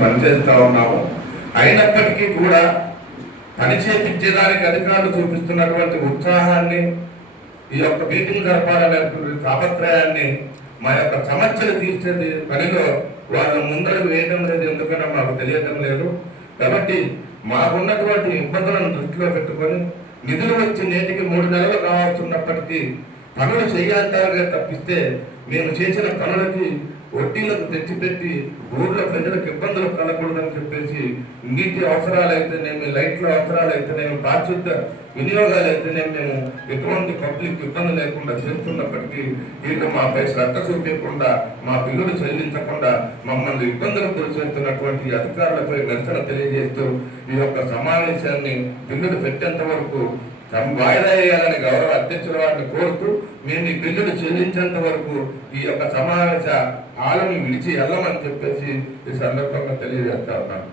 పనిచేస్తా ఉన్నాము. అయినప్పటికీ కూడా పని చేపించేదానికి అధికారులు చూపిస్తున్నటువంటి ఉత్సాహాన్ని ఈ యొక్క మీటింగ్ జరపాలనేటువంటి తాపత్రయాన్ని మా యొక్క సమస్యలు తీర్చేది పనిలో వాళ్ళ ముందరకు వేయడం లేదు ఎందుకన్నా మాకు తెలియడం లేదు. కాబట్టి మాకున్నటువంటి ఇబ్బందులను దృష్టిలో పెట్టుకొని నిధులు వచ్చి నేటికి మూడు నెలలు కావాల్సినప్పటికీ పనులు చేయాలంటారుగా తప్పిస్తే మేము చేసిన పనులకి వడ్డీలకు తెచ్చిపెట్టి ఊర్లో ప్రజలకు ఇబ్బందులు నీటి అవసరాలు అయితేనేమి లైట్ల అవసరాలు అయితేనేమి పారిశుద్ధ వినియోగాలు అయితేనేమి మేము ఎటువంటి పబ్లిక్ ఇబ్బంది లేకుండా చేస్తున్నప్పటికీ వీళ్ళు మాపై శ్రద్ధ చూపించకుండా మా బిల్లులు చెల్లించకుండా మమ్మల్ని ఇబ్బందులు గురిచేస్తున్నటువంటి అధికారులపై నిరసన తెలియజేస్తూ ఈ యొక్క సమావేశాన్ని బిల్లులు పెట్టేంత వరకు వాయిదా వేయాలని గౌరవ అధ్యక్షుల వారిని కోరుతూ మేము ఈ బిల్లులు చెల్లించేంత వరకు ఈ యొక్క సమావేశ ఆలని విడిచి వెళ్ళమని చెప్పేసి ఈ సందర్భంగా తెలియజేస్తా ఉన్నాను.